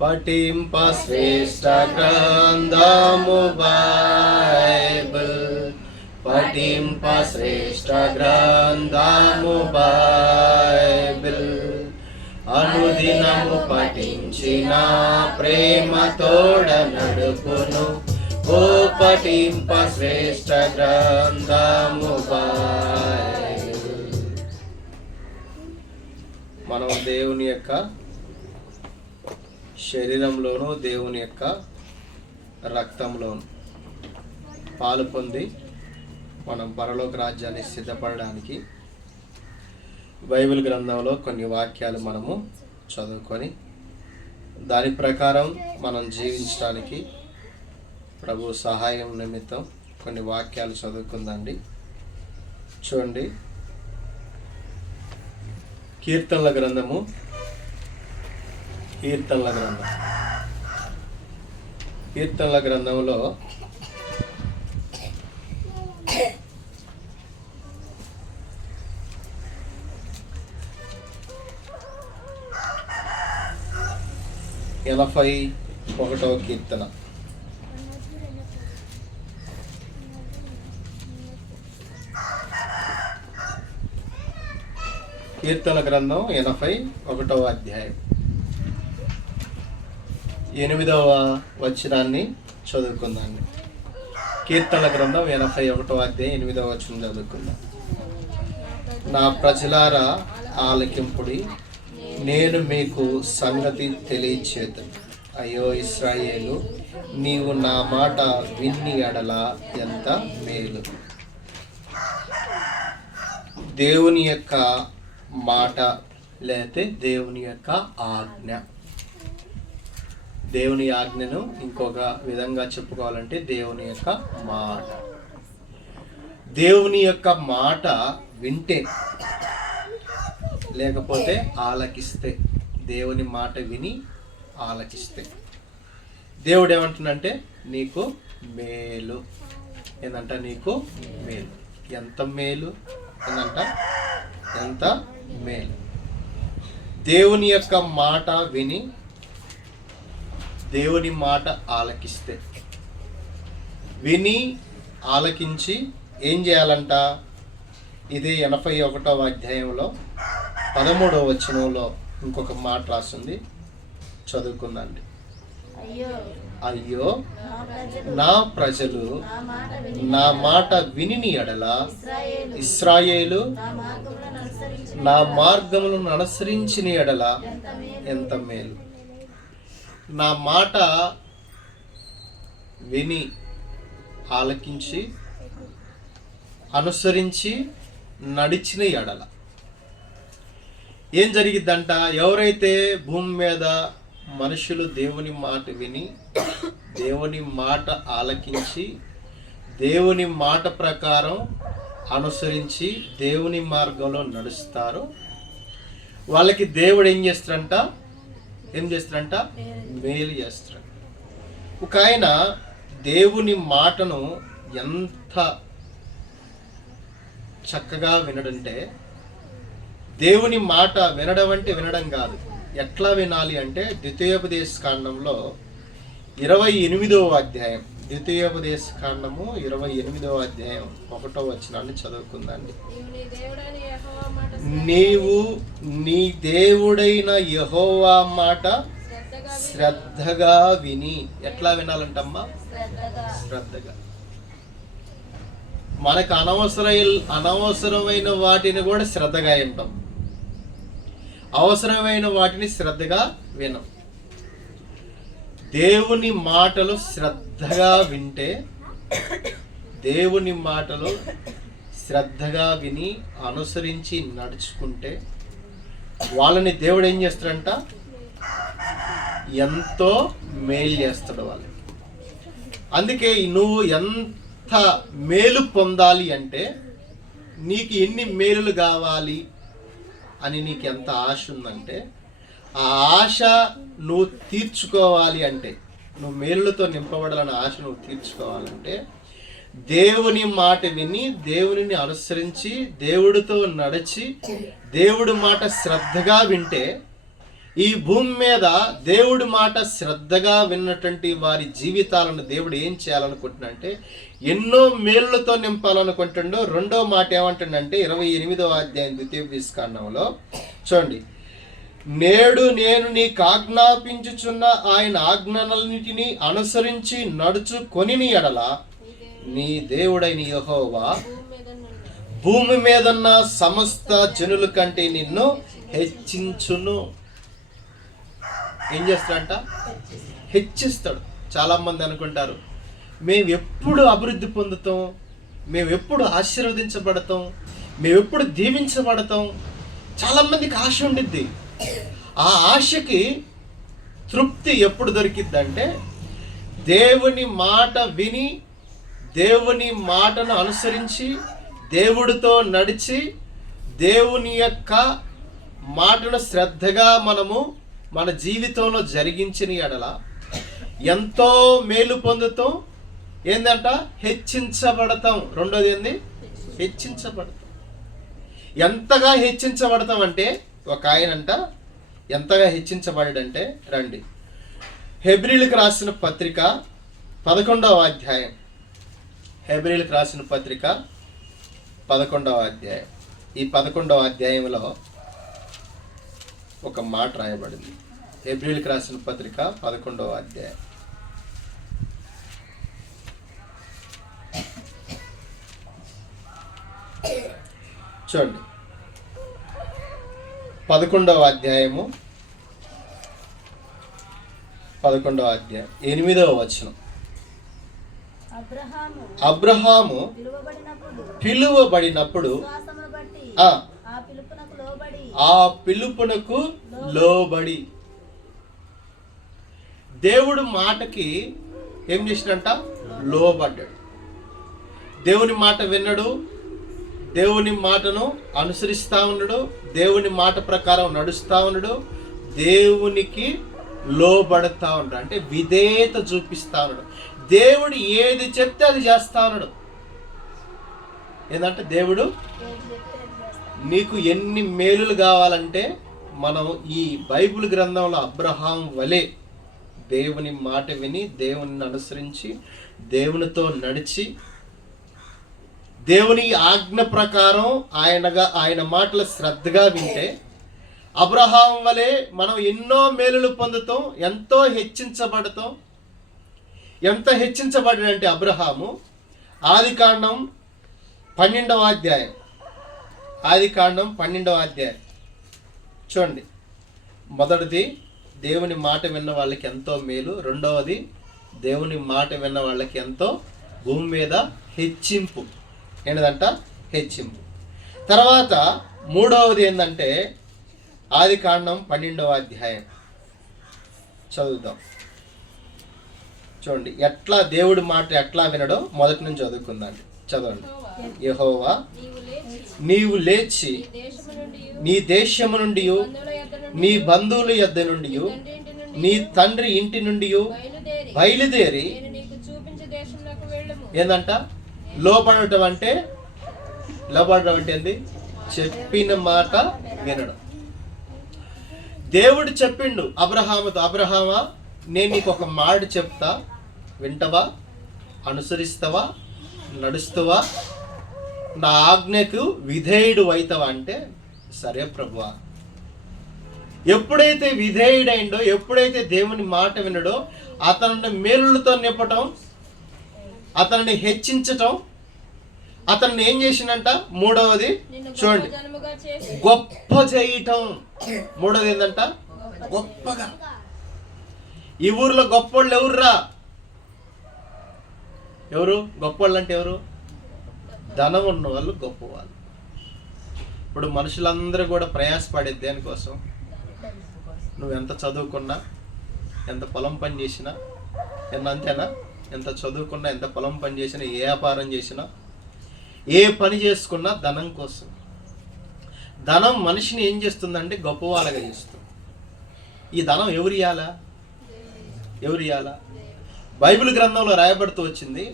పఠింప శ్రేష్ట గ్రంథము బైబిల్, పఠింప శ్రేష్ట గ్రంథము బైబిల్. అనుదినము పఠించిన ప్రేమ తోడ నడుపును, ఓ పఠింప శ్రేష్ట గ్రంథము బైబిల్. మనం దేవుని యొక్క శరీరంలోను దేవుని యొక్క రక్తంలోను పాలు పొంది మనం పరలోక రాజ్యాన్ని సిద్ధపడడానికి బైబిల్ గ్రంథంలో కొన్ని వాక్యాలు మనము చదువుకొని దాని ప్రకారం మనం జీవించడానికి ప్రభు సహాయం నిమిత్తం కొన్ని వాక్యాలు చదువుకుందండి. చూడండి, కీర్తనల గ్రంథం 81వ కీర్తన. కీర్తన గ్రంథం 81వ అధ్యాయం 8వ వచనాన్ని చదువుకుందాండి. కీర్తన గ్రంథం 81వ అధ్యాయం 8వ వచనం చదువుకుందాం. నా ప్రజలారా ఆలకింపుడి, నేను మీకు సంగతి తెలియచేతును. అయ్యో ఇశ్రాయేలు, నీవు నా మాట విన్ని ఎడల ఎంత మేలు. దేవుని యొక్క మాట లేకపోతే దేవుని యొక్క ఆజ్ఞ. దేవుని ఆజ్ఞను ఇంకొక విధంగా చెప్పుకోవాలంటే దేవుని యొక్క మాట. దేవుని యొక్క మాట వింటే, లేకపోతే ఆలకిస్తే, దేవుని మాట విని ఆలకిస్తే దేవుడు ఏమంటున్నంటే నీకు మేలు. ఏందంట? నీకు మేలు. ఎంత మేలు ఏందంట? ఎంత మేలు. దేవుని యొక్క మాట విని దేవుని మాట ఆలకిస్తే, విని ఆలకించి ఏం చేయాలంట? ఇది 81వ అధ్యాయంలో 13వ వచనంలో ఇంకొక మాట రాస్తుంది, చదువుకుందండి. అయ్యో నా ప్రజలు నా మాట విని ఎడల, ఇశ్రాయేలు నా మార్గములను అనుసరించిన ఎడల ఎంత మేలు. నా మాట విని ఆలకించి అనుసరించి నడిచిన ఎడల ఏం జరిగిద్దంట? ఎవరైతే భూమి మీద మనుషులు దేవుని మాట విని దేవుని మాట ఆలకించి దేవుని మాట ప్రకారం అనుసరించి దేవుని మార్గంలో నడుస్తారో వాళ్ళకి దేవుడు ఏం చేస్తారంట? మేలు చేస్తాడు. ఒక ఆయన దేవుని మాటను ఎంత చక్కగా వినడంటే, దేవుని మాట వినడం అంటే వినడం కాదు, ఎట్లా వినాలి అంటే ద్వితీయోపదేశ కాండంలో 28వ అధ్యాయం, ద్వితీయోపదేశ కాండము 28వ అధ్యాయం 1వ వచనాన్ని చదువుకుందండి. నీవు నీ దేవుడైన యెహోవా మాట శ్రద్ధగా విని, ఎట్లా వినాలంటమ్మా? శ్రద్ధగా. మనకు అనవసరమైన వాటిని కూడా శ్రద్ధగా వింటాం, అవసరమైన వాటిని శ్రద్ధగా వినం. దేవుని మాటలు శ్రద్ధగా వింటే, దేవుని మాటలు శ్రద్ధగా విని అనుసరించి నడుచుకుంటే వాళ్ళని దేవుడు ఏం చేస్తాడంట? ఎంతో మేలు చేస్తాడు వాళ్ళకి. అందుకే నువ్వు ఎంత మేలు పొందాలి అంటే, నీకు ఎన్ని మేలులు కావాలి అని నీకు ఎంత ఆశ ఉందంటే, ఆ ఆశ నువ్వు తీర్చుకోవాలి అంటే, నువ్వు మేలులతో నింపబడాలన్న ఆశ నువ్వు తీర్చుకోవాలంటే, దేవుని మాట విని దేవునిని అనుసరించి దేవుడితో నడిచి దేవుడి మాట శ్రద్ధగా వింటే ఈ భూమి మీద దేవుడి మాట శ్రద్ధగా విన్నటువంటి వారి జీవితాలను దేవుడు ఏం చేయాలనుకుంటున్నాడంటే ఎన్నో మేలులతో నింపాలనుకుంటుండో. రెండో మాట ఏమంటుండంటే 28వ అధ్యాయం ద్వితీయోపదేశకాండంలో చూడండి, నేడు నేను నీకు ఆజ్ఞాపించుచున్న ఆయన ఆజ్ఞలన్నిటినీ అనుసరించి నడుచుకొని ఎడల నీ దేవుడైన యెహోవా భూమి మీదన్న సమస్త జనుల కంటే నిన్ను హెచ్చించును. ఏం చేస్తాడంట? హెచ్చిస్తాడు. చాలా మంది అనుకుంటారు మేము ఎప్పుడు అభివృద్ధి పొందుతాం, మేము ఎప్పుడు ఆశీర్వదించబడతాం, మేము ఎప్పుడు దీవించబడతాం. చాలామందికి ఆశ ఉండిద్ది. ఆ ఆశకి తృప్తి ఎప్పుడు దొరికిద్దంటే దేవుని మాట విని, దేవుని మాటను అనుసరించి, దేవుడితో నడిచి, దేవుని యొక్క మాటను శ్రద్ధగా మనము మన జీవితంలో జరిగించిన ఎడల ఎంతో మేలు పొందుతాం. ఏందంట? హెచ్చించబడతాం. రెండోది ఏంది? హెచ్చించబడతాం. ఎంతగా హెచ్చించబడతాం అంటే, ఒక ఆయనంట ఎంతగా హెచ్చించబడంటే, రండి హెబ్రీలకు రాసిన పత్రిక 11వ అధ్యాయం. హెబ్రీలకు రాసిన పత్రిక 11వ అధ్యాయం. ఈ 11వ అధ్యాయంలో ఒక మాట రాయబడింది. హెబ్రీలకు రాసిన పత్రిక 11వ అధ్యాయం. చూడండి 11వ అధ్యాయము 11వ అధ్యాయం 8వ వచనం. అబ్రహాము పిలువబడినప్పుడు ఆ పిలుపునకు లోబడి దేవుడు మాటకి ఏం చేసినంట? లోబడ్డాడు. దేవుని మాట విన్నాడు, దేవుని మాటను అనుసరిస్తా ఉన్నాడు, దేవుని మాట ప్రకారం నడుస్తా ఉన్నాడు, దేవునికి లోబడతా ఉన్నాడు. అంటే విధేయత చూపిస్తా ఉన్నాడు. దేవుడు ఏది చెప్తే అది చేస్తా ఉన్నాడు. ఏంటంటే దేవుడు నీకు ఎన్ని మేలులు కావాలంటే మనం ఈ బైబిల్ గ్రంథంలో అబ్రహాం వలె దేవుని మాట విని, దేవుని అనుసరించి, దేవునితో నడిచి, దేవుని ఆజ్ఞ ప్రకారం ఆయన మాటలు శ్రద్ధగా వింటే అబ్రహాం వలె మనం ఎన్నో మేలులు పొందుతాం, ఎంతో హెచ్చించబడతాం. ఎంత హెచ్చించబడ్డాడంటే అబ్రహాము ఆదికాండం 12వ అధ్యాయం. ఆదికాండం 12వ అధ్యాయం చూడండి. మొదటిది దేవుని మాట విన్న వాళ్ళకి ఎంతో మేలు. రెండవది దేవుని మాట విన్న వాళ్ళకి ఎంతో భూమి మీద హెచ్చింపు. ఏంటంట? హెచ్చింపు. తర్వాత మూడవది ఏంటంటే ఆదికాండం 12వ అధ్యాయం చదువుదాం. చూడండి ఎట్లా దేవుడి మాట ఎట్లా వినడో మొదటి నుంచి చదువుకుందండి. చదవండి. యెహోవా నీవు లేచి నీ దేశము నుండి, నీ బంధువుల యొద్ద నుండి, నీ తండ్రి ఇంటి నుండి బయలుదేరి ఏందంట? లోబడటం అంటే ఏంది? చెప్పిన మాట వినడం. దేవుడు చెప్పిండు అబ్రహాముతో, అబ్రహామా నేను నీకు ఒక మాట చెప్తా, వింటవా, అనుసరిస్తావా, నడుస్తావా, నా ఆజ్ఞకు విధేయుడు అవుతావా అంటే సరే ప్రభువా. ఎప్పుడైతే విధేయుడైండో, ఎప్పుడైతే దేవుని మాట వినడో, అతని మేలులతో నింపటం, అతన్ని హెచ్చించటం, అతన్ని ఏం చేసిందంట? మూడవది చూడండి, గొప్ప చేయటం. మూడవది ఏంటంట? గొప్పగా. ఈ ఊర్లో గొప్పోళ్ళు ఎవర్రా? ఎవరు గొప్పవాళ్ళు అంటే? ఎవరు? ధనం ఉన్న వాళ్ళు గొప్పవాళ్ళు. ఇప్పుడు మనుషులందరూ కూడా ప్రయాసపడేది దేనికోసం? నువ్వు ఎంత చదువుకున్నా, ఎంత పొలం పని చేసినా, అంతేనా? ఎంత చదువుకున్నా, ఎంత పొలం పని చేసినా, ఏ వ్యాపారం చేసినా, ఏ పని చేసుకున్నా ధనం కోసం. ధనం మనిషిని ఏం చేస్తుందంటే గొప్పవాళ్ళగా చేస్తుంది. ఈ ధనం ఎవరు ఇయ్యాలా? బైబిల్ గ్రంథంలో రాయబడుతూ వచ్చింది,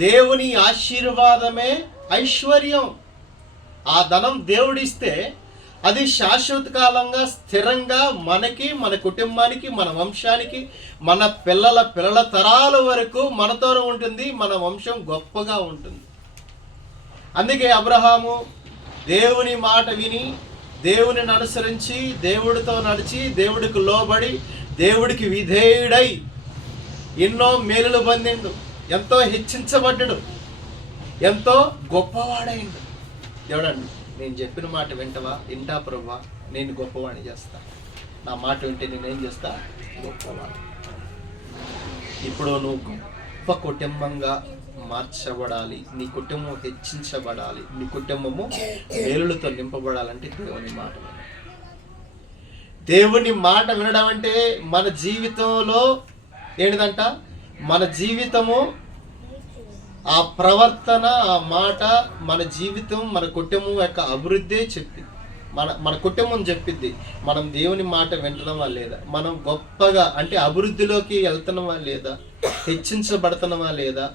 దేవుని ఆశీర్వాదమే ఐశ్వర్యం. ఆ ధనం దేవుడిస్తే అది శాశ్వత కాలంగా స్థిరంగా మనకి, మన కుటుంబానికి, మన వంశానికి, మన పిల్లల తరాల వరకు మనతో ఉంటుంది. మన వంశం గొప్పగా ఉంటుంది. అందుకే అబ్రహాము దేవుని మాట విని, దేవునిని అనుసరించి, దేవుడితో నడిచి, దేవుడికి లోబడి, దేవుడికి విధేయుడై ఎన్నో మేలులు పొందిండు, ఎంతో హెచ్చించబడ్డాడు, ఎంతో గొప్పవాడైండు. దేవుడండి, నేను చెప్పిన మాట వింటా ప్రభువా, నేను గొప్పవాడిని చేస్తా. నా మాట వింటే నేనేం చేస్తా? గొప్పవాడు. ఇప్పుడు నువ్వు గొప్ప కుటుంబంగా మార్చబడాలి, నీ కుటుంబం హెచ్చించబడాలి, నీ కుటుంబము మేలులతో నింపబడాలంటే దేవుని మాట వినాలి. దేవుని మాట వినడం అంటే మన జీవితంలో ఏంటిదంట, మన జీవితము, ఆ ప్రవర్తన, ఆ మాట, మన జీవితం, మన కుటుంబం యొక్క అభివృద్ధి చెప్పింది. మన కుటుంబం చెప్పిద్ది మనం దేవుని మాట వింటున్నామా లేదా, మనం గొప్పగా అంటే అభివృద్ధిలోకి వెళ్తున్నామా లేదా, హెచ్చించబడుతున్నామా లేదా,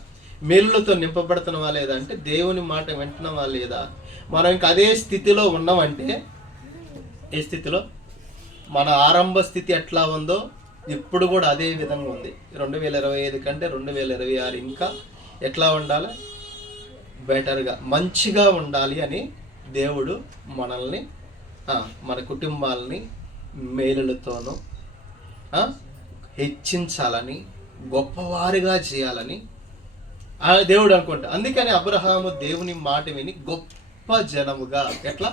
మేలులతో నింపబడుతున్నావా లేదా అంటే దేవుని మాట వింటున్నావా లేదా. మనం ఇంకా అదే స్థితిలో ఉన్నామంటే, ఏ స్థితిలో, మన ఆరంభ స్థితి ఎట్లా ఉందో ఇప్పుడు కూడా అదే విధంగా ఉంది. 2025 కంటే 2026 ఇంకా ఎట్లా ఉండాలి? బెటర్గా, మంచిగా ఉండాలి అని దేవుడు మనల్ని, మన కుటుంబాలని మేలులతోనూ హెచ్చించాలని, గొప్పవారిగా చేయాలని దేవుడు అనుకుంటా. అందుకని అబ్రహాము దేవుని మాట విని గొప్ప జనముగా, ఎట్లా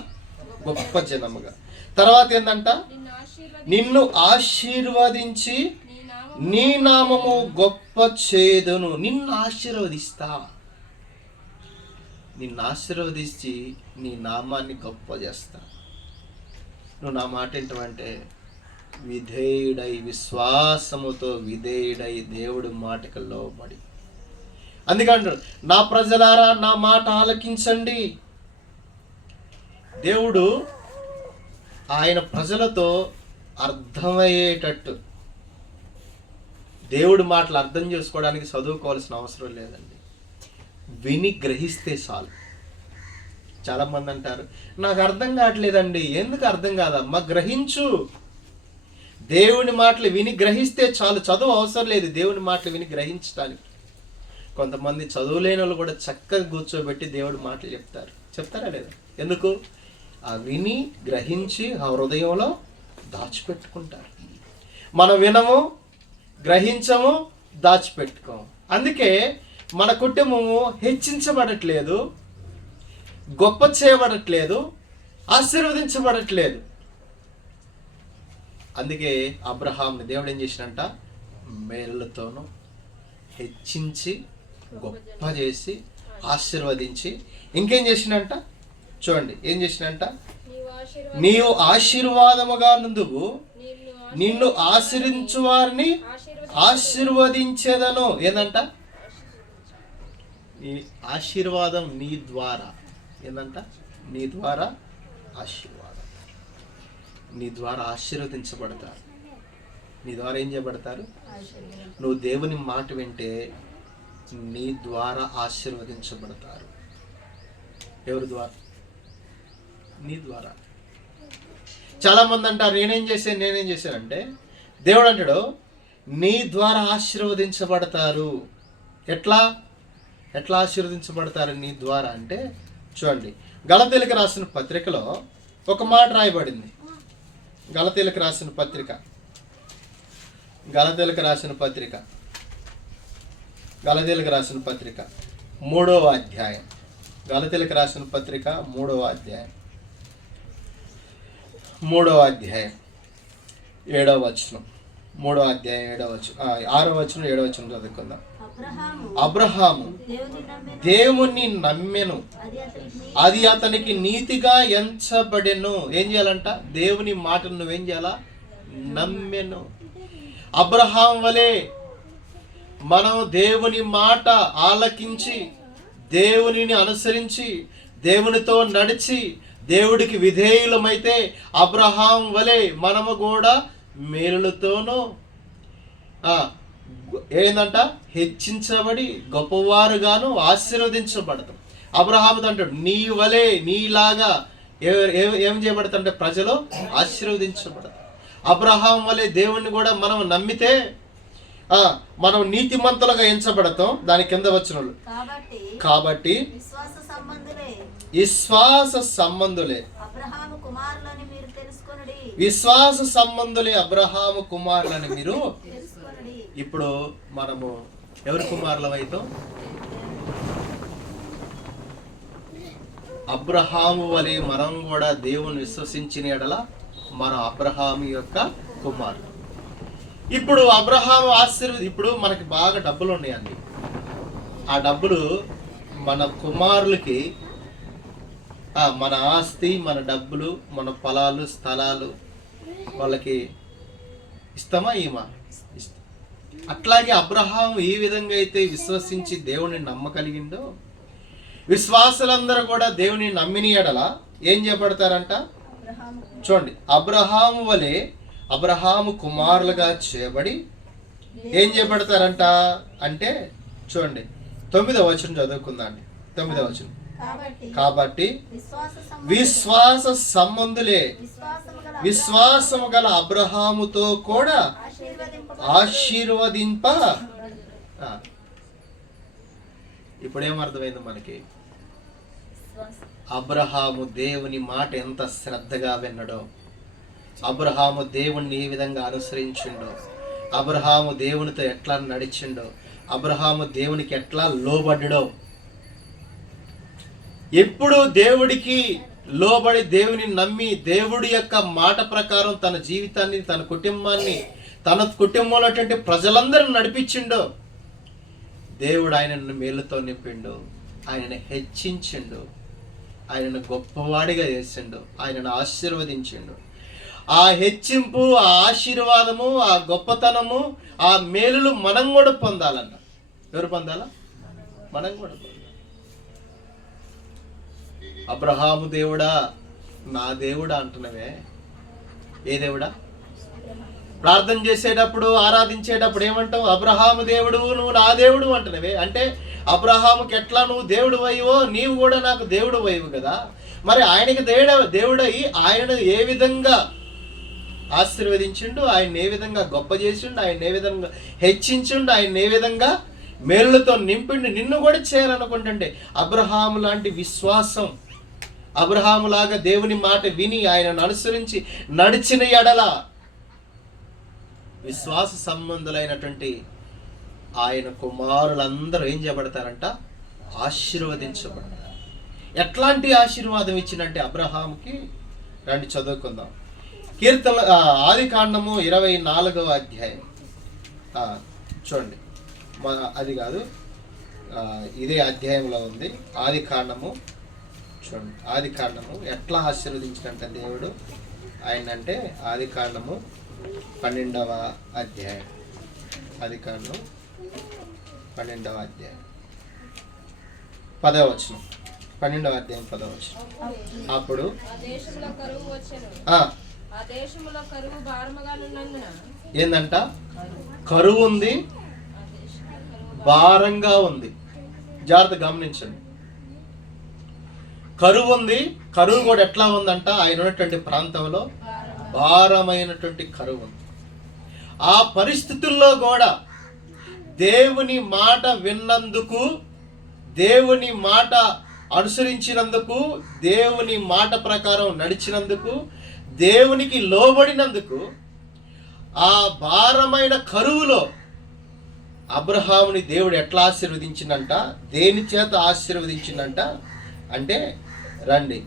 గొప్ప జనముగా. తర్వాత ఏంటంట, నిన్ను ఆశీర్వదించి నీ నామము గొప్ప చేదును. నిన్ను ఆశీర్వదిస్తా, నిన్ను ఆశీర్వదించి నీ నామాన్ని గొప్ప చేస్తా. నువ్వు నా మాట ఏంటంటే విధేయుడై, విశ్వాసముతో విధేయుడై దేవుడి మాటకు లోబడి. అందుకంటాడు, నా ప్రజలారా నా మాట ఆలకించండి. దేవుడు ఆయన ప్రజలతో అర్థమయ్యేటట్టు, దేవుడి మాటలు అర్థం చేసుకోవడానికి చదువుకోవాల్సిన అవసరం లేదండి, విని గ్రహిస్తే చాలు. చాలామంది అంటారు, నాకు అర్థం కావట్లేదండి. ఎందుకు అర్థం కాదమ్మా, గ్రహించు. దేవుని మాటలు విని గ్రహిస్తే చాలు, చదువు అవసరం లేదు దేవుని మాటలు విని గ్రహించడానికి. కొంతమంది చదువులేని వాళ్ళు కూడా చక్కగా కూర్చోబెట్టి దేవుడి మాటలు చెప్తారా లేదా? ఎందుకు? ఆ విని గ్రహించి ఆ హృదయంలో దాచిపెట్టుకుంటారు. మనం వినము, గ్రహించము, దాచిపెట్టుకోము. అందుకే మన కుటుంబము హెచ్చించబడట్లేదు, గొప్ప చేయబడట్లేదు, ఆశీర్వదించబడట్లేదు. అందుకే అబ్రహాంని దేవుడు ఏం చేసినంట, మేలులతోనూ హెచ్చించి, గొప్ప చేసి, ఆశీర్వదించి, ఇంకేం చేసినంట చూడండి, ఏం చేసినంట, నీవు ఆశీర్వాదముగా నుందువు, నిన్ను ఆశీర్వించు వారిని ఆశీర్వదించేదను. ఏందంట, ఈ ఆశీర్వాదం నీ ద్వారా. ఏందంట, నీ ద్వారా ఆశీర్వాదం, నీ ద్వారా ఆశీర్వదించబడతారు. నీ ద్వారా ఏం చేయబడతారు? నువ్వు దేవుని మాట వింటే నీ ద్వారా ఆశీర్వదించబడతారు. ఎవరి ద్వారా? నీ ద్వారా. చాలా మంది అంటారు, నేనేం చేశానంటే, దేవుడు అంటాడు నీ ద్వారా ఆశీర్వదించబడతారు. ఎట్లా ఆశీర్వదించబడతారు నీ ద్వారా అంటే, చూడండి, గలతీయులకు రాసిన పత్రికలో ఒక మాట రాయబడింది. గలతీయులకు రాసిన పత్రిక 3వ అధ్యాయం. గలతీయులకు రాసిన పత్రిక 3వ అధ్యాయం 7వ వచనం. 3వ అధ్యాయం 7వ వచనం, 6వ వచనం 7వ వచనం చదువుకుందాం. అబ్రహాము దేవుని నమ్మెను, అది అతనికి నీతిగా ఎంచబడెను. ఏం చేయాలంట? దేవుని మాటను నువ్వేం చేయాలా? నమ్మెను. అబ్రహాం వలె మనం దేవుని మాట ఆలకించి, దేవునిని అనుసరించి, దేవునితో నడిచి, దేవుడికి విధేయులమైతే అబ్రహాం వలె మనము కూడా మేలులతోనూ ఏందంట, హెచ్చించబడి గొప్పవారుగాను ఆశీర్వదించబడతాం. అబ్రహాము అంటాడు, నీ వలె, నీలాగా ఏం చేయబడతారంటే ప్రజలు ఆశీర్వదించబడతారు. అబ్రహాం వలె దేవుణ్ణి కూడా మనం నమ్మితే మనం నీతిమంతులుగా ఎంచబడతాం. దాని కింద వచ్చిన వాళ్ళు కాబట్టి విశ్వాస సంబంధులే అబ్రహాము కుమారులని మీరు. ఇప్పుడు మనము ఎవరి కుమారులం అవుతాం? అబ్రహాము వలె మనం కూడా దేవుని విశ్వసించిన ఎడల మనం అబ్రహాము యొక్క కుమారులు. ఇప్పుడు అబ్రహాము ఇప్పుడు మనకి బాగా డబ్బులు ఉన్నాయండి. ఆ డబ్బులు మన కుమారులకి మన ఆస్తి, మన డబ్బులు, మన పొలాలు, స్థలాలు వాళ్ళకి ఇస్తామా? ఇస్తాం. అట్లాగే అబ్రహాము ఏ విధంగా అయితే విశ్వసించి దేవుని నమ్మగలిగిందో, విశ్వాసులందరూ కూడా దేవుని నమ్మిన ఎడల ఏం చేయబడతారంట? చూడండి, అబ్రహాము వలె అబ్రహాము కుమారులుగా చేయబడి ఏం చేయబడతారంట అంటే, చూడండి 9వ వచనం చదువుకుందాండి. 9వ వచనం. కాబట్టి విశ్వాస సంబంధులే విశ్వాసము గల అబ్రహాముతో కూడా ఆశీర్వదింప. ఇప్పుడేమర్థమైంది మనకి? అబ్రహాము దేవుని మాట ఎంత శ్రద్ధగా విన్నడో, అబ్రహాము దేవుణ్ణి ఏ విధంగా అనుసరించిండో, అబ్రహాము దేవునితో ఎట్లా నడిచిండో, అబ్రహాము దేవునికి ఎట్లా లోబడ్డో. ఎప్పుడు దేవుడికి లోబడి దేవుని నమ్మి దేవుడి యొక్క మాట ప్రకారం తన జీవితాన్ని, తన కుటుంబాన్ని, తన కుటుంబంలో ప్రజలందరూ నడిపించిండో, దేవుడు ఆయనను మేలుతో నింపిండు, ఆయనను హెచ్చించిండు, ఆయనను గొప్పవాడిగా చేసిండు, ఆయనను ఆశీర్వదించిండు. ఆ హెచ్చింపు, ఆ ఆశీర్వాదము, ఆ గొప్పతనము, ఆ మేలులు మనం కూడా పొందాలన్న. ఎవరు పొందాలా? మనం కూడా పొందాలి. అబ్రహాము దేవుడా, నా దేవుడా అంటున్నవే. ఏ దేవుడా? ప్రార్థన చేసేటప్పుడు, ఆరాధించేటప్పుడు ఏమంటావు? అబ్రహాము దేవుడు, నువ్వు నా దేవుడు అంటున్నవే. అంటే అబ్రహాముకి ఎట్లా నువ్వు దేవుడు వైవో నీవు కూడా నాకు దేవుడు వైవు కదా. మరి ఆయనకి దేవుడై ఆయనను ఏ విధంగా ఆశీర్వదించిండు, ఆయన ఏ విధంగా గొప్ప చేసిండు, ఆయన ఏ విధంగా హెచ్చించిండు, ఆయన ఏ విధంగా మేలులతో నింపిండు. నిన్ను కూడా చేయాలనుకుంటుంటే అబ్రహాము లాంటి విశ్వాసం, అబ్రహాములాగా దేవుని మాట విని ఆయనను అనుసరించి నడిచిన ఎడల విశ్వాస సంబంధులైనటువంటి ఆయన కుమారులందరూ ఏం చేయబడతారంట? ఆశీర్వదించబడతారు. ఎట్లాంటి ఆశీర్వాదం ఇచ్చినంటే అబ్రహాముకి, రండి చదువుకుందాం. కీర్తన ఆదికాండము 24వ అధ్యాయం చూడండి. అది కాదు, ఇదే అధ్యాయంలో ఉంది. ఆదికాండము చూడండి. ఆదికాండము ఎట్లా ఆశీర్వదించినంటే దేవుడు ఆయన అంటే, ఆదికాండము 12వ అధ్యాయం. ఆదికాండం 12వ అధ్యాయం 10వ వచనం. 12వ అధ్యాయం 10వ వచనం. అప్పుడు ఏందంట? కరువు ఉంది, భారంగా ఉంది. జాగ్రత్త గమనించండి. కరువు ఉంది. కరువు కూడా ఎట్లా ఉందంట? ఆయన ఉన్నటువంటి ప్రాంతంలో భారమైనటువంటి కరువు ఉంది. ఆ పరిస్థితుల్లో కూడా దేవుని మాట విన్నందుకు, దేవుని మాట అనుసరించినందుకు, దేవుని మాట ప్రకారం నడిచినందుకు, దేవునికి లోబడినందుకు, ఆ భారమైన కరువులో అబ్రహాముని దేవుడు ఎట్లా ఆశీర్వదించిందంట? దేని చేత ఆశీర్వదించిందంట అంటే, రండి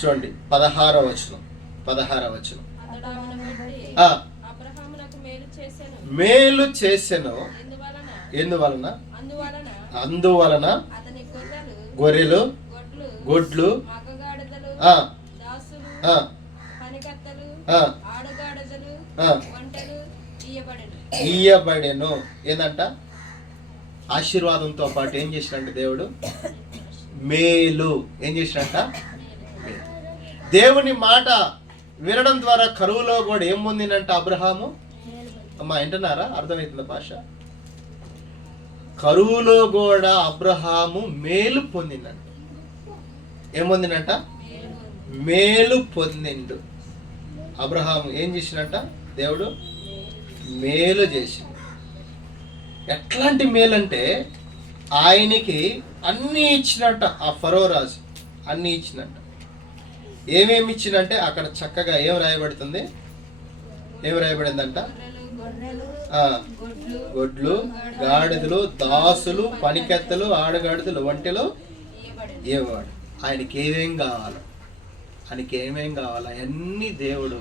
చూడండి 16వ వచనం. 16వ వచనం. మేలు చేసెను ఎందువలన? అందువలన గొర్రెలు, గొడ్లు, ఇయ్యబడెను. ఏందంట? ఆశీర్వాదంతో పాటు ఏం చేసినంటే దేవుడు మేలు ఏం చేసినంట? దేవుని మాట వినడం ద్వారా కరువులో కూడా ఏం పొందినంట అబ్రహాము? అమ్మా వింటున్నారా? అర్థమవుతుందా భాష? కరువులో కూడా అబ్రహాము మేలు పొందిందంట. ఏం పొందినంట? మేలు పొందిండు. అబ్రహాము ఏం చేసినట్ట? దేవుడు మేలు చేసిండు. ఎట్లాంటి మేలు అంటే ఆయనకి అన్నీ ఇచ్చినట్ట. ఆ ఫరో రాజు అన్నీ ఇచ్చినట్ట. ఏమేమి ఇచ్చినంటే అక్కడ చక్కగా ఏం రాయబడుతుంది? ఏం రాయబడిందంట? గొడ్లు, గాడిదలు, దాసులు, పనికెత్తలు, ఆడగాడిదలు వంటిలో ఏవాడు. ఆయనకి ఏమేం కావాలో అవన్నీ దేవుడు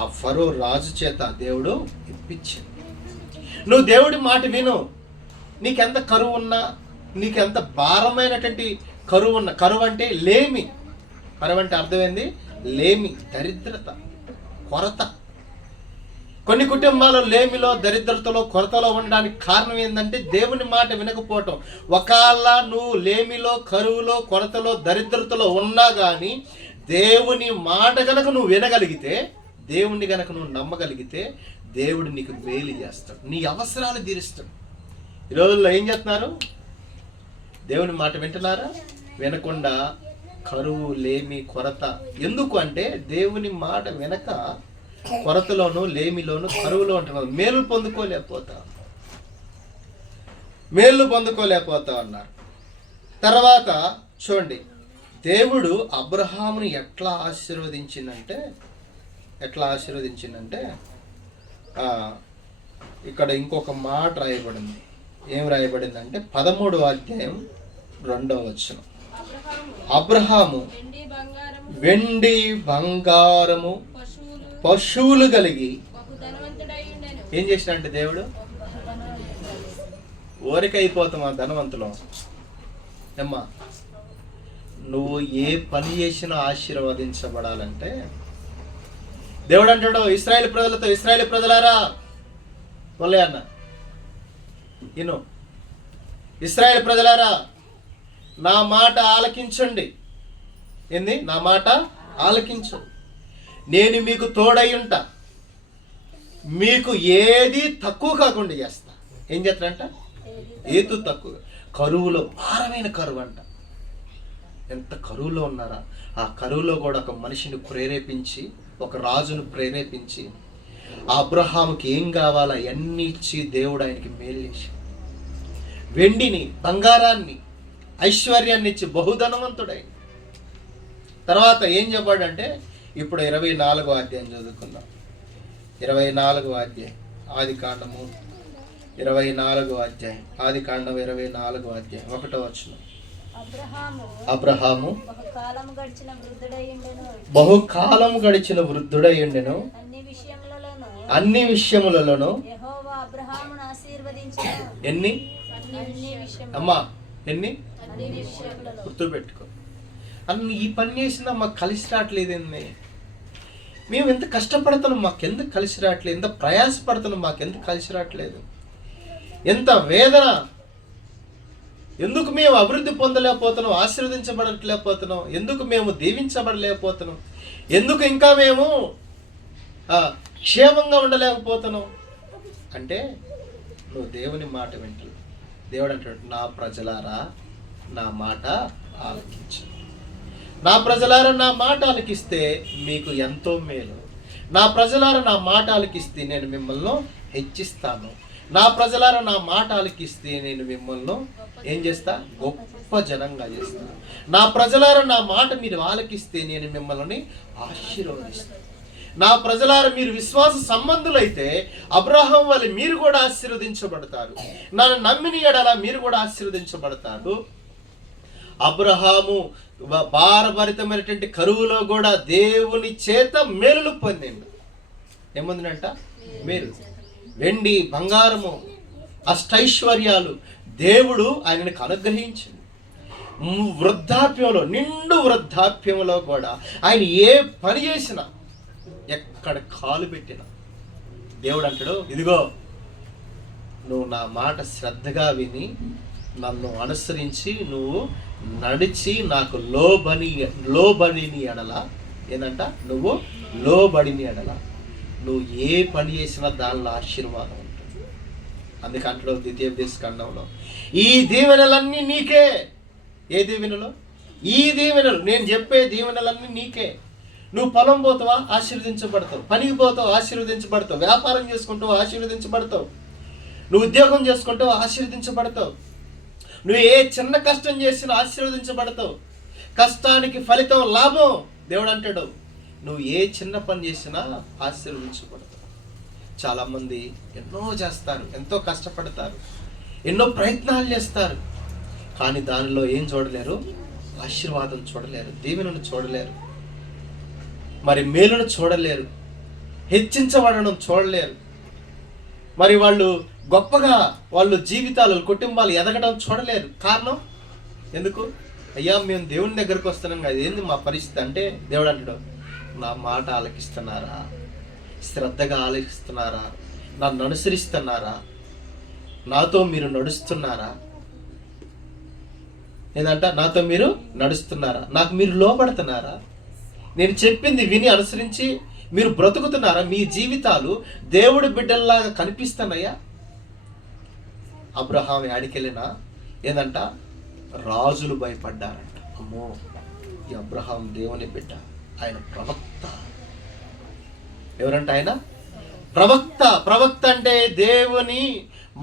ఆ ఫరో రాజు చేత దేవుడు ఇప్పించింది. నువ్వు దేవుడి మాట విను. నీకెంత కరువు ఉన్నా, నీకెంత భారమైనటువంటి కరువు ఉన్నా, కరువు అంటే లేమి. కరువు అంటే అర్థమైంది? లేమి, దరిద్రత, కొరత. కొన్ని కుటుంబాలు లేమిలో, దరిద్రతలో, కొరతలో ఉండడానికి కారణం ఏంటంటే దేవుని మాట వినకపోవటం. ఒకవేళ నువ్వు లేమిలో, కరువులో, కొరతలో, దరిద్రతలో ఉన్నా కానీ దేవుని మాట గనక నువ్వు వినగలిగితే, దేవుణ్ణి గనక నువ్వు నమ్మగలిగితే దేవుడు నీకు మేలు చేస్తాడు, నీ అవసరాలు తీరుస్తాడు. ఈ రోజుల్లో ఏం చేస్తున్నారు? దేవుని మాట వింటున్నారా? వినకుండా కరువు, లేమి, కొరత. ఎందుకు అంటే దేవుని మాట వెనక కొరతలోను, లేమిలోను, కరువులో ఉంటున్నారు. మేలు పొందుకోలేకపోతా అన్నారు. తర్వాత చూడండి, దేవుడు అబ్రహాముని ఎట్లా ఆశీర్వదించిందంటే ఇక్కడ ఇంకొక మాట రాయబడింది. ఏం రాయబడిందంటే 13వ అధ్యాయం 2వ వచనం. అబ్రహాము వెండి బంగారము పశువులు కలిగి ఏం చేసినంటే దేవుడు ఓరికైపోతాం ఆ ధనవంతులు. అమ్మా, నువ్వు ఏ పని చేసినా ఆశీర్వదించబడాలంటే దేవుడు అంటాడు ఇశ్రాయేలు ప్రజలతో, ఇశ్రాయేలు ప్రజలారా వల్లే అన్న ఇను, ఇశ్రాయేలు ప్రజలారా నా మాట ఆలకించండి. ఏంది? నా మాట ఆలకించు. నేను మీకు తోడై ఉంటా, మీకు ఏది తక్కువ కాకుండా చేస్తా. ఏం చేస్తాడంట? ఏతు తక్కువ. కరువులో, భారమైన కరువు అంట. ఎంత కరువులో ఉన్నారా? ఆ కరువులో కూడా ఒక మనిషిని ప్రేరేపించి, ఒక రాజును ప్రేరేపించి, అబ్రహాముకి ఏం కావాలా అన్నీ ఇచ్చి దేవుడు ఆయనకి మేలు చేసి, వెండిని, బంగారాన్ని, ఐశ్వర్యాన్ని ఇచ్చి బహుధనవంతుడై. తర్వాత ఏం చెప్పాడంటే, ఇప్పుడు 24వ అధ్యాయం చదువుకుందాం. 24వ అధ్యాయం ఆదికాండము 24వ అధ్యాయం ఆదికాండం 24వ అధ్యాయం 1వ వచనం. అబ్రహాము బహుకాలము గడిచిన వృద్ధుడై ఉండెను, అన్ని విషయములలోనూ ఎన్ని అమ్మా ఎన్ని గుర్తుపెట్టుకో. అన్ని ఈ పని చేసినా మాకు కలిసి రావట్లేదండి. మేము ఎంత కష్టపడుతున్నాం, మాకెందుకు కలిసి రావట్లేదు? ఎంత ప్రయాసపడుతున్నాం, మాకెందుకు కలిసి రావట్లేదు? ఎంత వేదన! ఎందుకు మేము అభివృద్ధి పొందలేకపోతున్నాం, ఆశీర్వదించబడలేకపోతున్నాం? ఎందుకు మేము దీవించబడలేకపోతున్నాం? ఎందుకు ఇంకా మేము క్షేమంగా ఉండలేకపోతున్నాం? అంటే నువ్వు దేవుని మాట వింటూ, దేవుడు అంటాడు, నా ప్రజలారా నా మాట ఆలకించు. నా ప్రజలారా నా మాట ఆలకిస్తే మీకు ఎంతో మేలు. నా ప్రజలారా నా మాట ఆలకిస్తే నేను మిమ్మల్ని హెచ్చిస్తాను. నా ప్రజలారా నా మాట ఆలకిస్తే నేను మిమ్మల్ని ఏం చేస్తా? గొప్ప జనంగా చేస్తాను. నా ప్రజలారా నా మాట మీరు ఆలకిస్తే నేను మిమ్మల్ని ఆశీర్వదిస్తాను. నా ప్రజలారా మీరు విశ్వాస సంబంధులైతే అబ్రహాం వల్ల మీరు కూడా ఆశీర్వదించబడతారు. నన్ను నమ్మిన ఎడల మీరు కూడా ఆశీర్వదించబడతారు. అబ్రహాము భారభరితమైనటువంటి కరువులో కూడా దేవుని చేత మేలులు పొందిండు. ఏముందంట? మేలు. వెండి, బంగారము, అష్టైశ్వర్యాలు దేవుడు ఆయనకు అనుగ్రహించింది. వృద్ధాప్యంలో, నిండు వృద్ధాప్యంలో కూడా ఆయన ఏ పని చేసినా, ఎక్కడ కాలు పెట్టినా దేవుడు అంటాడు, ఇదిగో నువ్వు నా మాట శ్రద్ధగా విని నన్ను అనుసరించి నువ్వు నడిచి నాకు లోబడిని ఎడల, ఏంటంట? నువ్వు లోబడిని ఎడల నువ్వు ఏ పని చేసినా దానిలో ఆశీర్వాదం ఉంటుంది. అందుకంట్లో ద్వితీయోపదేశ ఖండంలో ఈ దీవెనలన్నీ నీకే. ఏ దీవెనలో? ఈ దీవెనలు, నేను చెప్పే దీవెనలన్నీ నీకే. నువ్వు పొలం పోతావా, ఆశీర్వదించబడతావు. పనికి పోతావు, ఆశీర్వదించబడతావు. వ్యాపారం చేసుకుంటావు, ఆశీర్వదించబడతావు. నువ్వు ఉద్యోగం చేసుకుంటావు, ఆశీర్వదించబడతావు. నువ్వు ఏ చిన్న కష్టం చేసినా ఆశీర్వదించబడతావు. కష్టానికి ఫలితం లాభం. దేవుడు అంటాడు, నువ్వు ఏ చిన్న పని చేసినా ఆశీర్వదించబడతావు. చాలామంది ఎన్నో చేస్తారు, ఎంతో కష్టపడతారు, ఎన్నో ప్రయత్నాలు చేస్తారు, కానీ దానిలో ఏం చూడలేరు? ఆశీర్వాదం చూడలేరు, దీవెనను చూడలేరు, మరి మేలును చూడలేరు, హెచ్చించబడడం చూడలేరు. మరి వాళ్ళు గొప్పగా వాళ్ళు జీవితాలు, కుటుంబాలు ఎదగడం చూడలేరు. కారణం ఎందుకు? అయ్యా మేము దేవుని దగ్గరకు వస్తున్నాం కదా, ఏంది మా పరిస్థితి అంటే దేవుడు అంటాడు, నా మాట ఆలకిస్తున్నారా, శ్రద్ధగా ఆలకిస్తున్నారా, నన్ను అనుసరిస్తున్నారా, నాతో మీరు నడుస్తున్నారా, ఏంటంట నాతో మీరు నడుస్తున్నారా, నాకు మీరు లోపడుతున్నారా, నేను చెప్పింది విని అనుసరించి మీరు బ్రతుకుతున్నారా, మీ జీవితాలు దేవుడి బిడ్డల్లాగా కనిపిస్తున్నాయా? అబ్రహాం యాడికెళ్ళినా ఏందంట, రాజులు భయపడ్డారంట. అమ్మో, ఈ అబ్రహాం దేవుని బిడ్డ, ఆయన ప్రవక్త. ఎవరంట ఆయన? ప్రవక్త. ప్రవక్త అంటే దేవుని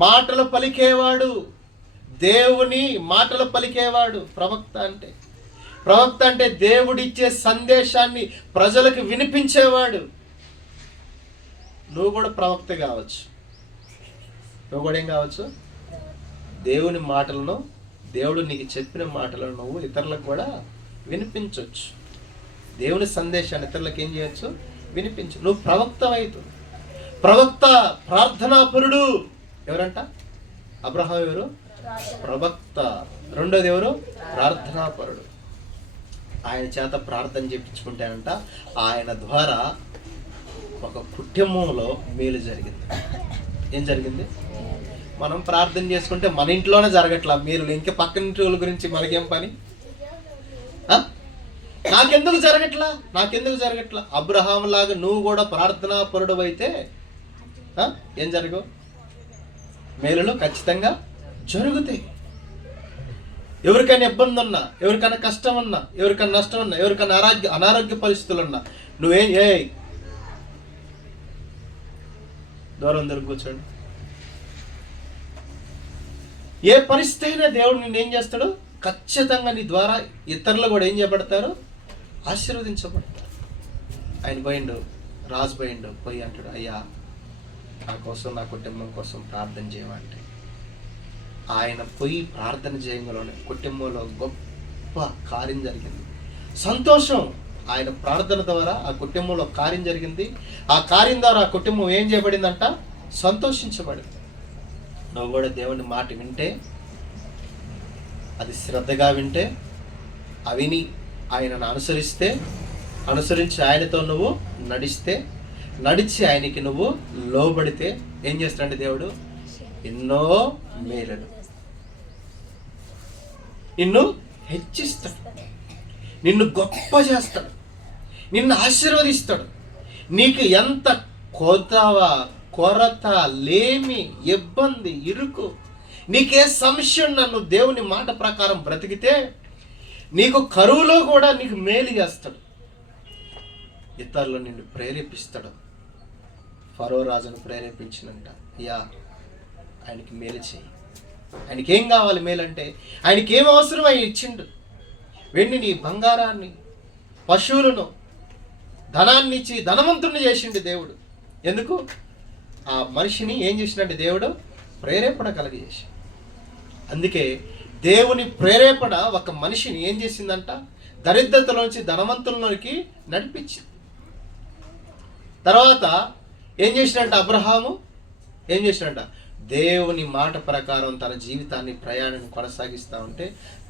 మాటలు పలికేవాడు, దేవుని మాటలు పలికేవాడు ప్రవక్త అంటే. ప్రవక్త అంటే దేవుడిచ్చే సందేశాన్ని ప్రజలకు వినిపించేవాడు. నువ్వు కూడా ప్రవక్త కావచ్చు. నువ్వు కూడా ఏం కావచ్చు? దేవుని మాటలను, దేవుడు నీకు చెప్పిన మాటలను నువ్వు ఇతరులకు కూడా వినిపించవచ్చు. దేవుని సందేశాన్ని ఇతరులకు ఏం చేయొచ్చు? వినిపించు. నువ్వు ప్రవక్త అవుతు. ప్రవక్త, ప్రార్థనాపరుడు. ఎవరంట? అబ్రహాం ఎవరు? ప్రవక్త. రెండోది ఎవరు? ప్రార్థనాపరుడు. ఆయన చేత ప్రార్థన చేయించుకుంటానంట. ఆయన ద్వారా ఒక కుటుంబంలో మేలు జరిగింది. ఏం జరిగింది? మనం ప్రార్థన చేసుకుంటే మన ఇంట్లోనే జరగట్లా మేలు, ఇంకా పక్కనింటి వాళ్ళ గురించి మనకేం పని? నాకెందుకు జరగట్లా? అబ్రహాం లాగా నువ్వు కూడా ప్రార్థనా పరుడు అయితే ఏం జరగవు? మేలులు ఖచ్చితంగా జరుగుతాయి. ఎవరికైనా ఇబ్బంది ఉన్నా, ఎవరికైనా కష్టం ఉన్నా, ఎవరికైనా నష్టం ఉన్నా, ఎవరికైనా అనారోగ్య పరిస్థితులు ఉన్నా నువ్వేం దూరం దగ్గర కూర్చోండి. ఏ పరిస్థితి అయినా దేవుడు నిన్ను ఏం చేస్తాడు? ఖచ్చితంగా నీ ద్వారా ఇతరులు కూడా ఏం చేయబడతారు? ఆశీర్వదించబడతారు. ఆయన పోయిండు, రాజు పోయిండు, పోయి అంటాడు, అయ్యా నా కోసం, నా కుటుంబం కోసం ప్రార్థన చేయమంటే ఆయన పోయి ప్రార్థన చేయగలనే కుటుంబంలో గొప్ప కార్యం జరిగింది. సంతోషం. ఆయన ప్రార్థన ద్వారా ఆ కుటుంబంలో కార్యం జరిగింది. ఆ కార్యం ద్వారా ఆ కుటుంబం ఏం చేయబడిందంట? సంతోషించబడింది. నువ్వు కూడా దేవుని మాట వింటే, అది శ్రద్ధగా వింటే, అవిని ఆయనను అనుసరించి ఆయనతో నువ్వు నడిచి ఆయనకి నువ్వు లోబడితే ఏం చేస్తాడంటే దేవుడు ఎన్నో మేలులు నిన్ను హెచ్చిస్తాడు, నిన్ను గొప్ప చేస్తాడు, నిన్ను ఆశీర్వదిస్తాడు. నీకు ఎంత కొరత, లేమి, ఇబ్బంది, ఇరుకు, నీకే సమస్య నన్ను దేవుని మాట ప్రకారం బ్రతికితే నీకు కరువులో కూడా నీకు మేలు చేస్తాడు. ఇతరులు నిన్ను ప్రేరేపిస్తాడు. ఫరో రాజును ప్రేరేపించినంట, అయ్యా ఆయనకి మేలు చేయి. ఆయనకి ఏం కావాలి మేలంటే? ఆయనకి ఏం అవసరం ఆయన ఇచ్చిండు. వెండిని, బంగారాన్ని, పశువులను, ధనాన్ని ఇచ్చి ధనవంతుడిని చేసిండు దేవుడు. ఎందుకు? ఆ మనిషిని ఏం చేసినట్టు దేవుడు ప్రేరేపణ కలిగజేసి. అందుకే దేవుని ప్రేరేపణ ఒక మనిషిని ఏం చేసిందంట? దరిద్రతలోంచి ధనవంతులలోకి నడిపించింది. తర్వాత ఏం చేసినట్ట? అబ్రహాము ఏం చేసినట్ట? దేవుని మాట ప్రకారం తన జీవితాన్ని, ప్రయాణాన్ని కొనసాగిస్తూ ఉంటే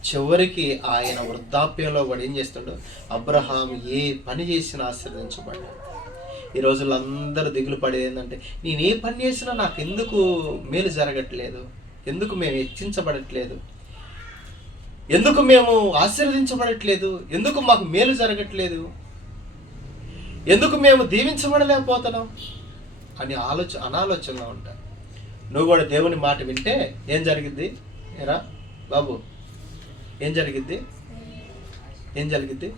చివరికి ఆయన వృద్ధాప్యంలో కూడా ఏం చేస్తాడు? అబ్రహాము ఏ పని చేసినా ఆశీర్వదించబడ్డాడు. ఈ రోజుల్లో అందరూ దిగులు పడేది ఏంటంటే, నేను ఏ పని చేసినా నాకు ఎందుకు మేలు జరగట్లేదు, ఎందుకు మేము హెచ్చించబడట్లేదు, ఎందుకు మేము ఆశీర్వదించబడట్లేదు, ఎందుకు మాకు మేలు జరగట్లేదు, ఎందుకు మేము దీవించబడలేకపోతున్నాం అని అనాలోచనలో ఉంటారు. నువ్వు కూడా దేవుని మాట వింటే ఏం జరిగిద్ది? ఏరా బాబు, ఏం జరిగిద్ది? ఏం జరిగింది?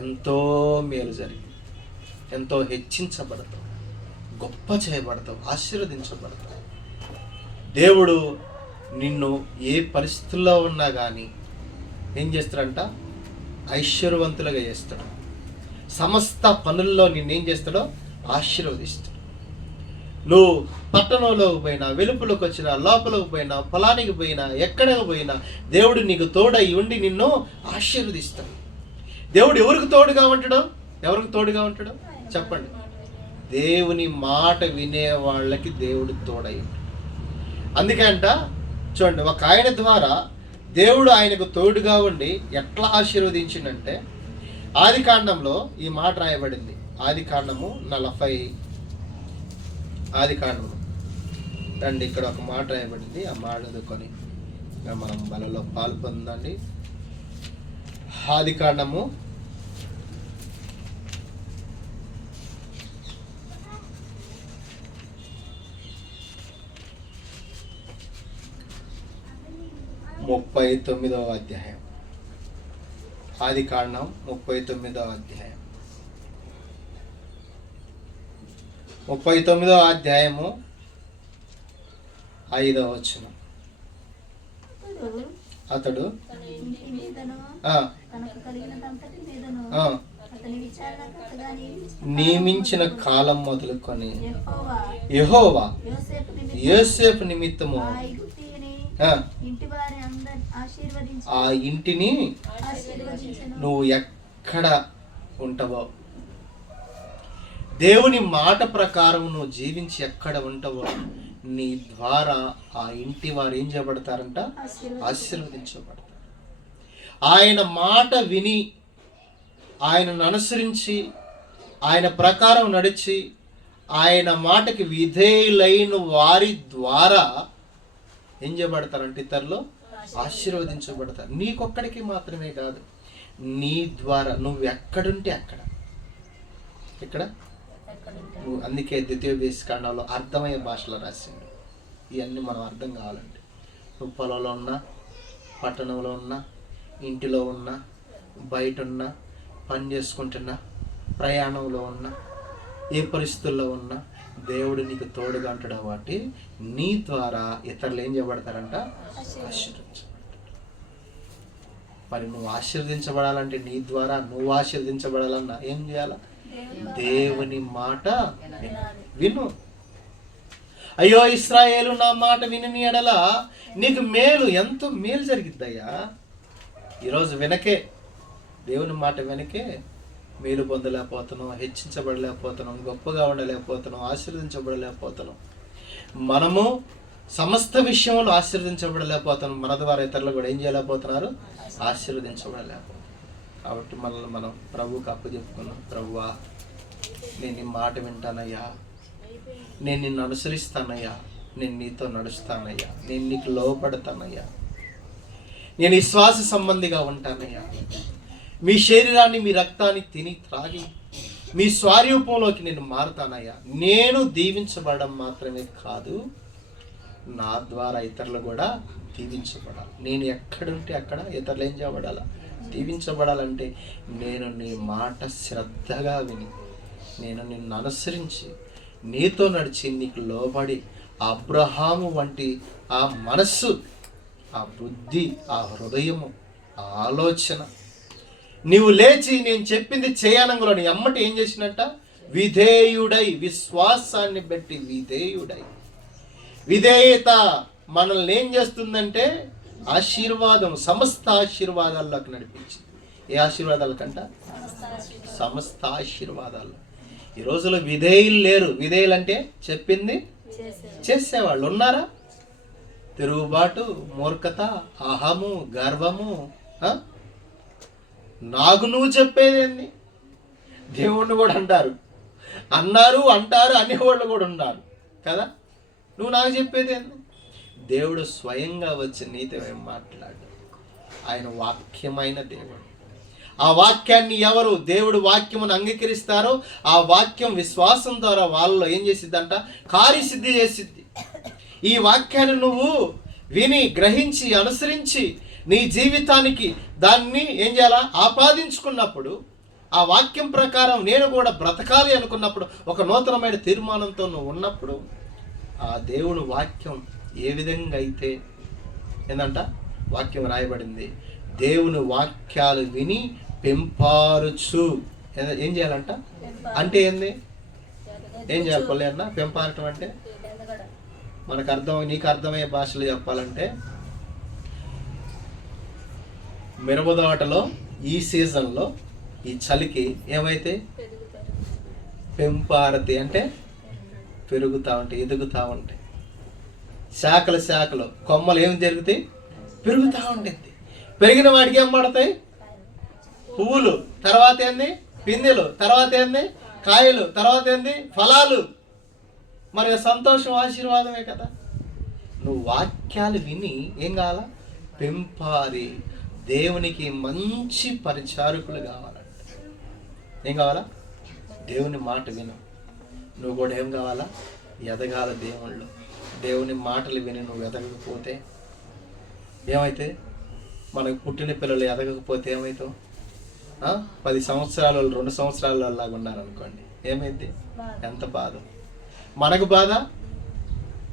ఎంతో మేలు జరిగింది, ఎంతో హెచ్చించబడతావు, గొప్ప చేయబడతావు, ఆశీర్వదించబడతావు. దేవుడు నిన్ను ఏ పరిస్థితుల్లో ఉన్నా కానీ ఏం చేస్తాడంట? ఐశ్వర్యవంతులుగా చేస్తాడు. సమస్త పనుల్లో నిన్నేం చేస్తాడో? ఆశీర్వదిస్తాడు. నువ్వు పట్టణంలోకి పోయినా, వెలుపులోకి వచ్చినా, లోపలికి పోయినా, పొలానికి పోయినా, ఎక్కడికి పోయినా దేవుడు నీకు తోడై ఉండి నిన్ను ఆశీర్వదిస్తాడు. దేవుడు ఎవరికి తోడుగా ఉంటాడో? ఎవరికి తోడుగా ఉంటాడో చెప్పండి. దేవుని మాట వినే వాళ్ళకి దేవుడు తోడై ఉంటాడు. అందుకే అంట చూడండి, ఒక ఆయన ద్వారా దేవుడు ఆయనకు తోడుగా ఉండి ఎట్లా ఆశీర్వదించిందంటే, ఆది కాండంలో ఈ మాట రాయబడింది. ఆది కాండము 40, ఆది కాండము రండి, ఇక్కడ ఒక మాట రాయబడింది. ఆ మాట చదువుకొని మనం బలలో పాలు పొందండి. ఆది కాండము 39వ అధ్యాయం. ఆది కాండం 39వ అధ్యాయం. 39వ అధ్యాయము 5వ వచనం. అతడు నియమించిన కాలం మొదలుకొని యెహోవా యోసేపు నిమిత్తము ఆ ఇంటిని నువ్వు ఎక్కడ ఉంటావో, దేవుని మాట ప్రకారం నువ్వు జీవించి ఎక్కడ ఉంటావో నీ ద్వారా ఆ ఇంటి వారు ఏం చేయబడతారంట? ఆశీర్వదించబడతారు. ఆయన మాట విని, ఆయనను అనుసరించి, ఆయన ప్రకారం నడిచి, ఆయన మాటకి విధేయులైన వారి ద్వారా ఏం చేయబడతారంటే ఇతరులు ఆశీర్వదించబడతారు. నీకొక్కడికి మాత్రమే కాదు, నీ ద్వారా నువ్వు ఎక్కడుంటే అక్కడ. ఇక్కడ నువ్వు, అందుకే ద్వితీయోపదేశకాండంలో అర్థమయ్యే భాషలో రాసిండు. ఇవన్నీ మనం అర్థం కావాలంటే నువ్వు పొలంలో ఉన్నా, పట్టణంలో ఉన్నా, ఇంటిలో ఉన్నా, బయట ఉన్నా, పని చేసుకుంటున్నా, ప్రయాణంలో ఉన్నా, ఏ పరిస్థితుల్లో ఉన్నా దేవుడు నీకు తోడుగా ఉంటాడు. కాబట్టి నీ ద్వారా ఇతరులు ఏం చేయబడతారంట? ఆశీర్వదించబడతారు. మరి నువ్వు ఆశీర్వదించబడాలంటే నీ ద్వారా నువ్వు ఆశీర్వదించబడాలన్నా ఏం చేయాలా? దేవుని మాట విను. అయ్యో ఇశ్రాయేలు, నా మాట విని ఎడల నీకు మేలు, ఎంతో మేలు జరిగిద్దయ్యా. ఈరోజు వెనకే, దేవుని మాట వెనకే మేలు పొందలేకపోతున్నాం, హెచ్చించబడలేకపోతున్నాం, గొప్పగా ఉండలేకపోతున్నాం, ఆశీర్వదించబడలేకపోతున్నాం. మనము సమస్త విషయంలో ఆశీర్వదించబడలేకపోతున్నాం. మన ద్వారా ఇతరులు కూడా ఏం చేయలేకపోతున్నారు? ఆశీర్వదించబడలేకపోతున్నారు. కాబట్టి మనల్ని మనం ప్రభువుకి అప్పచెప్పుకున్నాం. ప్రభువా, నేను నీ మాట వింటానయ్యా, నేను నిన్ను అనుసరిస్తానయ్యా, నేను నీతో నడుస్తానయ్యా, నేను నీకు లోపడతానయ్యా, నేను విశ్వాస సంబంధిగా ఉంటానయ్యా. మీ శరీరాన్ని, మీ రక్తాన్ని తిని త్రాగి మీ స్వరూపంలోకి నేను మారుతానయ్యా. నేను దీవించబడడం మాత్రమే కాదు, నా ద్వారా ఇతరులు కూడా దీవించబడాలి. నేను ఎక్కడుంటే అక్కడ ఇతరులు ఏం చేయబడాలా? దీవించబడాలంటే నేను నీ మాట శ్రద్ధగా విని, నేను నిన్ను అనుసరించి, నీతో నడిచి, నీకు లోబడి, అబ్రహాము వంటి ఆ మనస్సు, ఆ బుద్ధి, ఆ హృదయము, ఆ ఆలోచన, నీవు లేచి నేను చెప్పింది చేయనంగులో నీ అమ్మటి ఏం చేసినట్ట? విధేయుడై, విశ్వాసాన్ని బట్టి విధేయుడై. విధేయత మనల్ని ఏం చేస్తుందంటే ఆశీర్వాదం, సమస్త ఆశీర్వాదాల్లోకి నడిపించింది. ఏ ఆశీర్వాదాల కంట? సమస్త ఆశీర్వాదాలు. ఈ రోజులో విధేయులు లేరు. విధేయులు అంటే చెప్పింది చేసేవాళ్ళు ఉన్నారా? తిరుగుబాటు, మూర్ఖత, అహము, గర్వము, నాకు నువ్వు చెప్పేదేంది? దేవుణ్ణి కూడా అంటారు, అంటారు అనేవాళ్ళు కూడా ఉన్నారు కదా. నువ్వు నాకు చెప్పేదేంది? దేవుడు స్వయంగా వచ్చి నీతో ఏం మాట్లాడు? ఆయన వాక్యమైన దేవుడు. ఆ వాక్యాన్ని ఎవరు దేవుడు వాక్యమును అంగీకరిస్తారో ఆ వాక్యం విశ్వాసం ద్వారా వాళ్ళలో ఏం చేసిద్దంట? కార్యసిద్ధి చేసిద్ది. ఈ వాక్యాన్ని నువ్వు విని, గ్రహించి, అనుసరించి నీ జీవితానికి దాన్ని ఏం చేయాలా? ఆపాదించుకున్నప్పుడు, ఆ వాక్యం ప్రకారం నేను కూడా బ్రతకాలి అనుకున్నప్పుడు, ఒక నూతనమైన తీర్మానంతో నువ్వు ఉన్నప్పుడు, ఆ దేవుని వాక్యం ఏ విధంగా అయితే ఏందంట వాక్యం రాయబడింది, దేవుని వాక్యాలు విని పెంపారుచు ఏం చేయాలంట? అంటే ఏంది? ఏం చేయాలి పల్లె అన్న? పెంపారటం అంటే మనకు నీకు అర్థమయ్యే భాషలో చెప్పాలంటే, మిరపదోటలో ఈ సీజన్లో ఈ చలికి ఏమైతే పెంపారతి అంటే పెరుగుతూ ఉంటాయి, ఎదుగుతూ ఉంటాయి. శాఖలు కొమ్మలు ఏమి జరుగుతాయి? పెరుగుతూ ఉంటుంది. పెరిగిన వాడికి ఏం పడతాయి? పువ్వులు, తర్వాత ఏంది? పిందెలు, తర్వాత ఏంది? కాయలు, తర్వాత ఏంది? ఫలాలు. మరి సంతోషం, ఆశీర్వాదమే కదా. నువ్వు వాక్యాలు విని ఏం కావాలా? పెంపారి, దేవునికి మంచి పరిచారకులు కావాలంటే ఏం కావాలా? దేవుని మాట విను. నువ్వు కూడా ఏం కావాలా? ఎదగాల దేవుళ్ళు. దేవుని మాటలు విని నువ్వు ఎదగకపోతే ఏమైతే? మనకు పుట్టిన పిల్లలు ఎదగకపోతే ఏమవుతావు? 10 సంవత్సరాలు 2 సంవత్సరాలు అలాగా ఉన్నారనుకోండి, ఏమైంది? ఎంత బాధ. మనకు బాధ,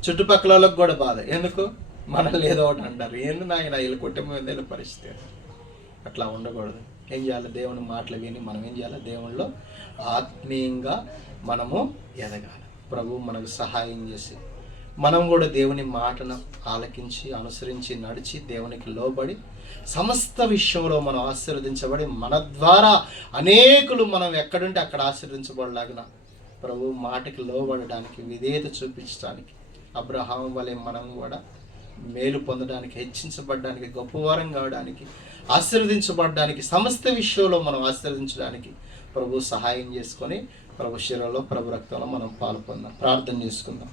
చుట్టుపక్కల వాళ్ళకి కూడా బాధ. ఎందుకు? మనల్ని ఏదో ఒకటి అంటారు, ఏంది నాయన వీళ్ళ కుటుంబం ఏదైనా పరిస్థితి. అట్లా ఉండకూడదు. ఏం చేయాలి? దేవుని మాటలు విని మనం ఏం చేయాలి? దేవునిలో ఆత్మీయంగా మనము ఎదగాలి. ప్రభువు మనకు సహాయం చేసి మనం కూడా దేవుని మాటను ఆలకించి, అనుసరించి, నడిచి, దేవునికి లోబడి, సమస్త విషయంలో మనం ఆశీర్వదించబడి, మన ద్వారా అనేకులు మనం ఎక్కడుంటే అక్కడ ఆశీర్వదించబడలాగిన ప్రభు మాటకి లోబడడానికి, విధేయత చూపించడానికి, అబ్రహాం వలె మనం కూడా మేలు పొందడానికి, హెచ్చించబడడానికి, గొప్పవారం కావడానికి, ఆశీర్వదించబడడానికి, సమస్త విషయంలో మనం ఆశీర్వదించడానికి ప్రభు సహాయం చేసుకొని ప్రభు శరీరంలో, ప్రభు రక్తంలో మనం పాల్పొందాం. ప్రార్థన చేసుకుందాం.